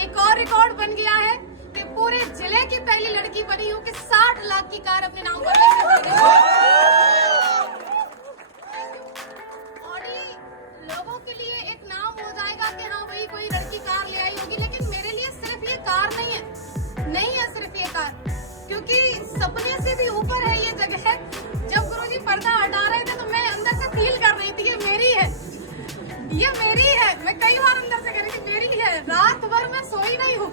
एक और रिकॉर्ड बन गया है कि पूरे जिले की पहली लड़की बनी हूँ कि 60 लाख की कार अपने नाम पर लेकर ऑडी लोगों के लिए एक नाम हो जाएगा कि हाँ भाई कोई लड़की कार ले आई होगी, लेकिन मेरे लिए सिर्फ ये कार नहीं है सिर्फ ये कार, क्योंकि सपने से भी ऊपर है ये जगह। जब गुरुजी पर्दा हटा रहे थे तो मैं अंदर से फील कर रही थी ये मेरी है। मैं कई बार अंदर से कह रही थी मेरी है। रात भर मैं सोई नहीं हूँ।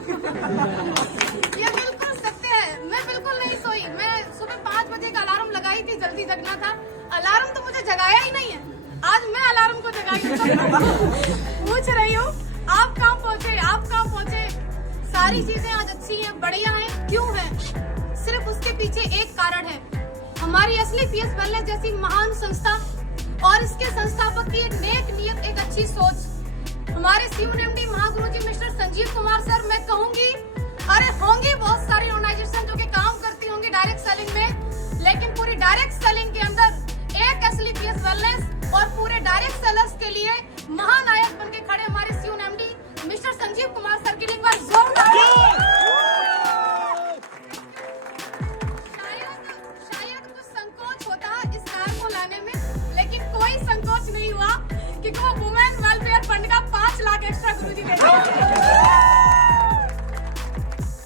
ये बिल्कुल सत्य है, मैं बिल्कुल नहीं सोई। मैं सुबह 5 बजे का अलार्म लगाई थी, जल्दी जगना था। अलार्म तो मुझे जगाया ही नहीं है, आज मैं अलार्म को जगाई। पूछ रही हूँ आप कहाँ पहुँचे? सारी चीजें आज अच्छी हैं, बढ़िया हैं। क्यों है? सिर्फ उसके पीछे एक कारण है, हमारी असली पीएस वेलनेस जैसी महान संस्था और इसके संस्थापक की एक नेक नियत, एक अच्छी सोच। हमारे सीएमडी महागुरुजी मिस्टर संजीव कुमार सर, मैं कहूंगी अरे होंगी बहुत सारी ऑर्गेनाइजेशन जो कि काम करती होंगी डायरेक्ट सेलिंग में, लेकिन पूरी डायरेक्ट सेलिंग के अंदर एक असली पीएस वेलनेस और पूरे डायरेक्ट सेलर्स के लिए महानायक बन के खड़े हमारे CMD mister Sanjeev Kumar sir के लिए एक बार जोरदार संकोच नहीं हुआ क्योंकि वो वुमेन वेलफेयर फंड का 5 लाख एक्स्ट्रा गुरुजी दे दिया।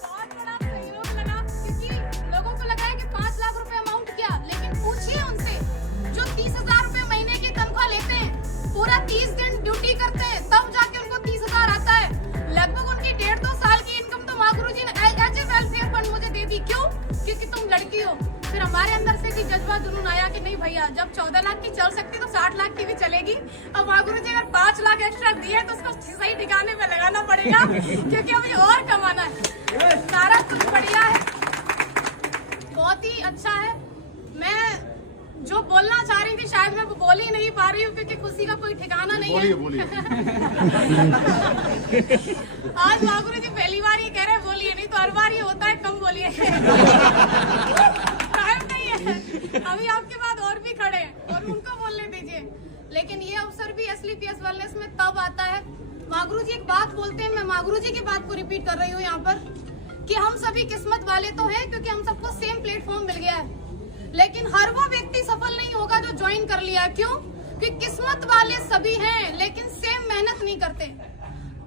बहुत बड़ा सहयोग लगा, क्योंकि लोगों को लगा है कि 5 लाख रुपए अमाउंट क्या, लेकिन पूछिए उनसे जो 30,000 रुपए महीने की तनख्वाह लेते हैं, पूरा 30 दिन ड्यूटी करते हैं, तब जाके उनको 30,000 आता है। लगभग उनकी 1.5-2 साल की इनकम तो माँ गुरुजी ने एज ए वेलफेयर फंड मुझे दे दी। क्यों? क्योंकि तुम लड़की हो। फिर हमारे अंदर से भी जज्बा जुनून आया कि नहीं भैया, जब 14 लाख की चल सकती तो 60 लाख की भी चलेगी। अब महागुरुजी अगर 5 लाख एक्स्ट्रा दिए तो उसको सही ठिकाने पे लगाना पड़ेगा, क्योंकि अभी और कमाना है। सारा कुछ बढ़िया है, बहुत ही अच्छा है। मैं जो बोलना चाह रही थी शायद मैं वो बोल ही नहीं पा रही हूँ, क्योंकि खुशी का कोई ठिकाना नहीं है। बोलिए। आज महागुरुजी पहली बार ये कह रहे हैं बोलिए, नहीं तो हर बार ये होता है कम बोलिए। अभी आपके बाद और भी खड़े हैं और उनको बोलने दीजिए। लेकिन ये अवसर भी असली पीएस वेलनेस में तब आता है, महागुरुजी एक बात बोलते हैं, मैं महागुरुजी की बात को रिपीट कर रही हूँ यहाँ पर, कि हम सभी किस्मत वाले तो हैं क्योंकि हम सबको सेम प्लेटफॉर्म मिल गया है, लेकिन हर वो व्यक्ति सफल नहीं होगा जो ज्वाइन कर लिया। क्यों? क्योंकि किस्मत वाले सभी हैं लेकिन सेम मेहनत नहीं करते।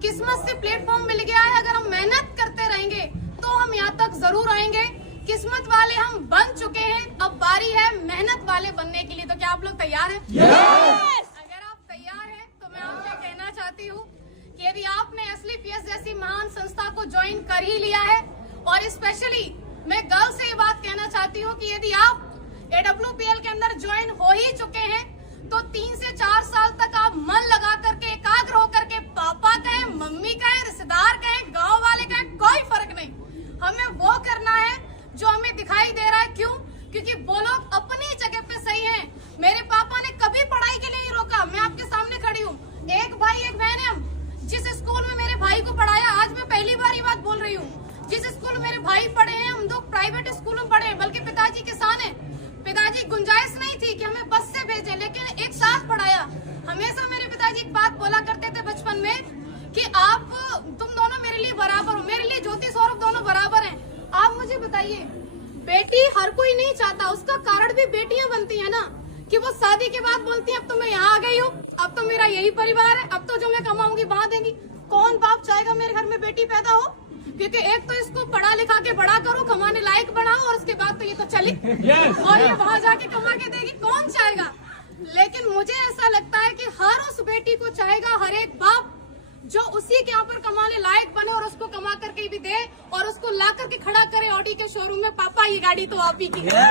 किस्मत से प्लेटफॉर्म मिल गया है, अगर हम मेहनत करते रहेंगे तो हम यहाँ तक जरूर आएंगे। किस्मत वाले हम बन चुके हैं, अब बारी है मेहनत वाले बनने के लिए। तो क्या आप लोग तैयार हैं? Yes! अगर आप तैयार हैं तो मैं आपसे कहना चाहती हूँ कि यदि आपने असली पीएस जैसी महान संस्था को ज्वाइन कर ही लिया है, और स्पेशली मैं गर्ल्स से ये बात कहना चाहती हूँ कि यदि आप AWPL के अंदर ज्वाइन हो ही चुके हैं तो 3 से 4 साल तक आप मन लगा करके, एकाग्र होकर के, पापा कहें, मम्मी कहें, रिश्तेदार कहें, गाँव वाले कहें, कोई फर्क नहीं, हमें वो करना है जो हमें दिखाई दे रहा है। क्यों? क्योंकि वो लोग अपनी जगह पे सही हैं। मेरे पापा ने कभी पढ़ाई के लिए नहीं रोका, मैं आपके सामने खड़ी हूँ। एक भाई एक बहन है हम। जिस स्कूल में मेरे भाई को पढ़ाया, आज मैं पहली बार ये बात बोल रही हूँ, जिस स्कूल में मेरे भाई पढ़े हैं, हम 2 प्राइवेट स्कूल में पढ़े हैं, बल्कि पिताजी किसान है। पिताजी गुंजाइश नहीं थी कि हमें बस से भेजें, लेकिन एक साथ पढ़ाया। हमेशा मेरे पिताजी एक बात बोला करते थे बचपन में कि आप, तुम दोनों मेरे लिए बराबर हो, मेरे लिए ज्योति सौरभ दोनों बराबर हैं। आप मुझे बताइए, बेटी हर कोई नहीं चाहता, उसका कारण भी बेटियां बनती है ना, कि वो शादी के बाद बोलती है अब तो मैं यहाँ आ गई हूँ, अब तो मेरा यही परिवार है, अब तो जो मैं कमाऊंगी वहाँ देंगी। कौन बाप चाहेगा मेरे घर में बेटी पैदा हो? क्योंकि एक तो इसको पढ़ा लिखा के बड़ा करो, कमाने लायक बनाओ, और उसके बाद तो ये तो चली और ये वहाँ जाके कमा के देगी, कौन चाहेगा? लेकिन मुझे ऐसा लगता है कि हर उस बेटी को चाहेगा, हर एक बाप जो उसी के यहाँ पर कमाने लायक बने और उसको कमा करके भी दे और उसको ला करके खड़ा करे ऑडी के शोरूम में, पापा ये गाड़ी तो आप ही की है।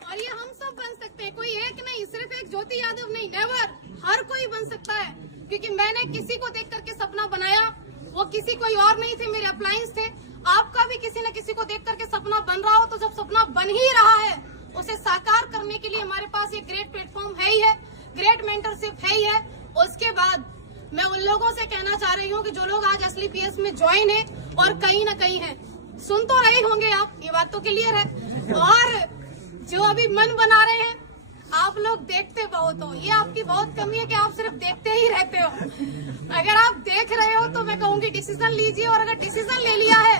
और ये हम सब बन सकते हैं, कोई एक नहीं, सिर्फ एक ज्योति यादव नहीं, नेवर, हर कोई बन सकता है। क्योंकि मैंने किसी को देख करके सपना बनाया, वो किसी कोई और नहीं थे, मेरे अपलायंस थे। आपका भी किसी न किसी को देख करके सपना बन रहा हो, तो जब सपना बन ही रहा है उसे साकार करने के लिए हमारे पास ये ग्रेट प्लेटफॉर्म है ही है, ग्रेट मेंटरशिप है ही है। उसके बाद मैं उन लोगों से कहना चाह रही हूँ कि जो लोग आज असली पीएस में ज्वाइन है और कहीं न कहीं है, सुन तो रहे होंगे आप, ये बात तो क्लियर है, और जो अभी मन बना रहे हैं, आप लोग देखते बहुत हो, ये आपकी बहुत कमी है कि आप सिर्फ देखते ही रहते हो। अगर देख रहे हो तो मैं कहूंगी डिसीजन लीजिए, और अगर डिसीजन ले लिया है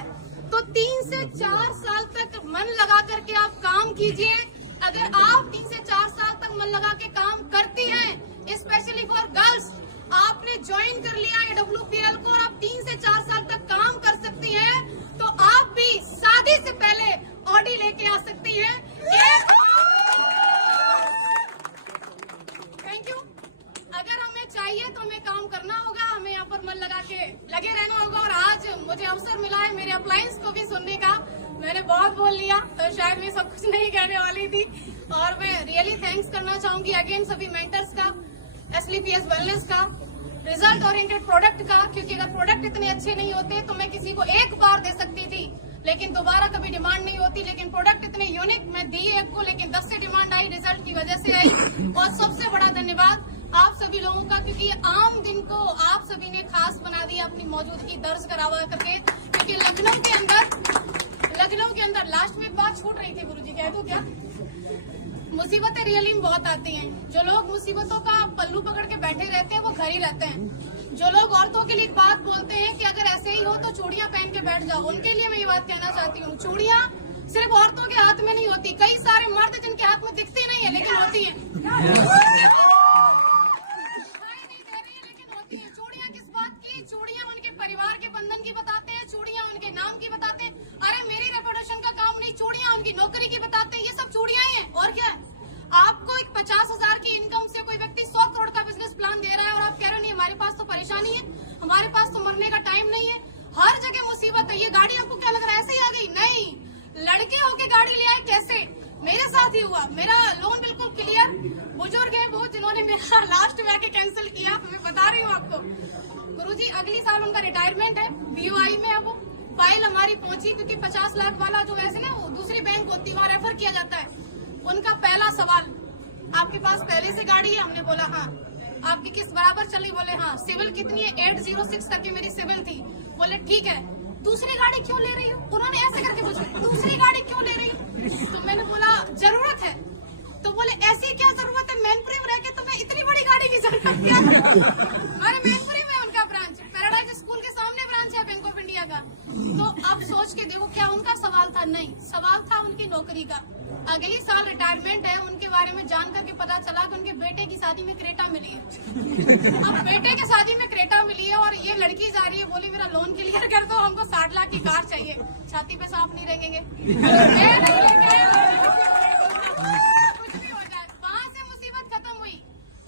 तो 3 से 4 साल तक मन लगा करके आप काम कीजिए। अगर आप 3 से 4 साल तक मन लगा के काम करती हैं, स्पेशली फॉर गर्ल्स, आपने ज्वाइन कर लिया AWPL को और आप 3 से 4 साल तक काम कर सकती हैं, तो आप भी शादी से पहले ऑडी लेके आ सकती हैं। Thank you. अगर हमें चाहिए तो हमें काम करना होगा, हमें यहाँ पर मन लगा के लगे रहना होगा। और आज मुझे अवसर मिला है मेरे अप्लायंस को भी सुनने का। मैंने बहुत बोल लिया तो शायद मैं सब कुछ नहीं कहने वाली थी, और मैं रियली थैंक्स करना चाहूंगी अगेन सभी मेंटर्स का, SLPS वेलनेस का, रिजल्ट ओरिएंटेड प्रोडक्ट का, क्योंकि अगर प्रोडक्ट इतने अच्छे नहीं होते तो मैं किसी को एक बार दे सकती थी लेकिन दोबारा कभी डिमांड नहीं होती। लेकिन प्रोडक्ट इतने यूनिक, मैं दी एक को लेकिन 10 से डिमांड आई, रिजल्ट की वजह से आई। और सबसे बड़ा धन्यवाद आप सभी लोगों का, क्योंकि ये आम दिन को आप सभी ने खास बना दिया अपनी मौजूदगी दर्ज करावा करके। क्योंकि लखनऊ के अंदर लास्ट में एक बात छूट रही थी, गुरुजी कह दूं क्या, मुसीबतें रियली में बहुत आती हैं। जो लोग मुसीबतों का पल्लू पकड़ के बैठे रहते हैं वो घर ही रहते हैं। जो लोग औरतों के लिए एक बात बोलते हैं कि अगर ऐसे ही हो तो चूड़ियां पहन के बैठ जाओ, उनके लिए मैं ये बात कहना चाहती हूँ, चूड़ियां सिर्फ औरतों के हाथ में नहीं होती, कई सारे मर्द जिनके हाथ में दिखती नहीं है लेकिन होती है। चूड़ियां किस बात की? चूड़ियां उनके परिवार के बंधन की बताते हैं, चूड़ियां उनके नाम की बताते हैं। अरे मेरी रेपुटेशन का काम नहीं, चूड़ियां उनकी नौकरी की बताते हैं। ये सब चूड़ियां ही हैं और क्या है। आपको एक 50,000 की इनकम से कोई व्यक्ति 100 करोड़ का बिजनेस प्लान दे रहा है और आप कह रहे नहीं हमारे पास तो परेशानी है, हमारे पास तो मरने का टाइम नहीं है, हर जगह मुसीबत है। ये गाड़ी आपको क्या लग रहा है ऐसे ही आ गई? नहीं, लड़के होके गाड़ी ले आए। कैसे? मेरे साथ ही हुआ। मेरा लोन बिल्कुल क्लियर, बुजुर्ग है वो जिन्होंने मेरा लास्ट में आके कैंसिल किया, मैं बता रही हूँ आपको। गुरुजी अगली साल उनका रिटायरमेंट है, BOI में है वो। फाइल हमारी पहुंची क्योंकि 50 लाख वाला जो वैसे ना वो दूसरी बैंक होती है वहाँ रेफर किया जाता है। उनका पहला सवाल, आपके पास पहले से गाड़ी है? हमने बोला हाँ। आपकी किस्त बराबर चली? बोले हाँ। सिविल कितनी है? 806 तक की मेरी सिविल थी। बोले ठीक है। दूसरी गाड़ी क्यों ले रही हो? उन्होंने ऐसे करके पूछा, दूसरी गाड़ी क्यों ले रही हो? तो मैंने बोला जरूरत है। तो बोले ऐसी क्या जरूरत है, मैनपुरी में रह के तुम्हें इतनी बड़ी गाड़ी की जरूरत क्या है? अरे मैनपुरी में उनका ब्रांच, पैराडाइज स्कूल के सामने ब्रांच है बैंक ऑफ इंडिया का। तो अब सोच के देखो, क्या उनका सवाल था? नहीं, सवाल था उनकी नौकरी का। अगली साल रिटायरमेंट है, उनके बारे में जान करके पता चला कि उनके बेटे की शादी में क्रेटा मिली है। अब बेटे की शादी में क्रेटा मिली है और ये लड़की जा रही है, बोली मेरा लोन क्लियर कर दो, हमको 60 लाख की कार चाहिए। छाती पे सांप नहीं रहेंगे, कुछ भी हो जाए। वहाँ से मुसीबत खत्म हुई।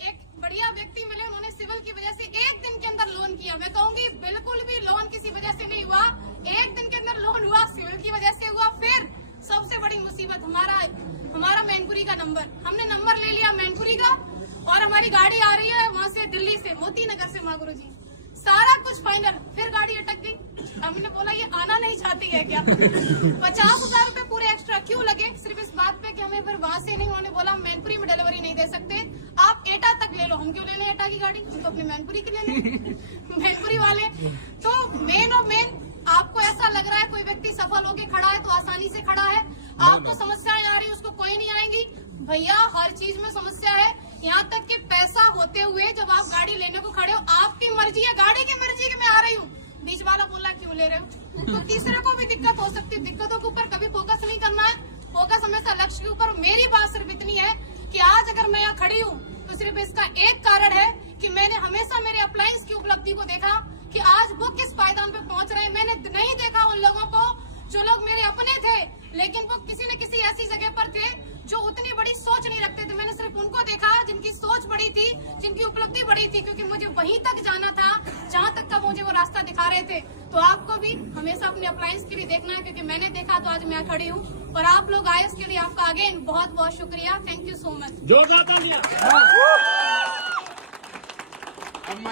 एक बढ़िया व्यक्ति मिले, उन्होंने सिविल की वजह से 1 दिन के अंदर लोन किया। मैं कहूंगी बिल्कुल भी लोन किसी वजह से नहीं हुआ, 1 दिन के अंदर लोन हुआ, सिविल की वजह से हुआ। फिर सबसे बड़ी मुसीबत हमारा मैनपुरी का नंबर, हमने नंबर ले लिया मैनपुरी का और हमारी गाड़ी आ रही है वहाँ से दिल्ली से, मोती नगर से। माँ गुरुजी सारा कुछ फाइनल, फिर गाड़ी अटक गई। हमने बोला ये आना नहीं चाहती है क्या? 50,000 रूपए पूरे एक्स्ट्रा क्यों लगे? सिर्फ इस बात पे कि हमें फिर वहाँ से नहीं, उन्होंने बोला मैनपुरी में डिलीवरी नहीं दे सकते, आप एटा तक ले लो। हम क्यों लेने एटा की गाड़ी, तो अपने मैनपुरी की लेने। मैनपुरी वाले तो मेन और मेन, आपको ऐसा लग रहा है कोई व्यक्ति सफल होके खड़ा है तो आसानी से खड़ा है, आपको समस्याएं आ रही है उसको कोई नहीं आएंगी। भैया हर चीज में समस्या है, यहाँ तक कि पैसा होते हुए जब आप गाड़ी लेने को खड़े हो, आपकी मर्जी है, गाड़ी की मर्जी कि मैं आ रही हूँ, बीच वाला बोला क्यों ले रहे हो? तो तीसरे को भी दिक्कत हो सकती है। दिक्कतों के ऊपर कभी फोकस नहीं करना है, फोकस हमेशा लक्ष्य के ऊपर। मेरी बात सिर्फ इतनी है कि आज अगर मैं यहाँ खड़ी हूँ तो सिर्फ इसका एक कारण है कि मैंने हमेशा मेरे अप्लायंस की उपलब्धि को देखा कि आज वो किस पायदान पे पहुंच रहे हैं। मैंने नहीं देखा उन लोगों को जो लोग मेरे अपने थे लेकिन वो किसी न किसी ऐसी जगह पर थे जो उतनी बड़ी सोच नहीं रखते थे। मैंने सिर्फ उनको देखा जिनकी सोच बड़ी थी, जिनकी उपलब्धि बड़ी थी, क्योंकि मुझे वहीं तक जाना था जहाँ तक का मुझे वो रास्ता दिखा रहे थे। तो आपको भी हमेशा अपने अप्लायंस के लिए देखना है, क्योंकि मैंने देखा तो आज मैं खड़ी हूँ। और आप लोग आए इसके लिए आपका अगेन बहुत बहुत शुक्रिया। Thank you so much.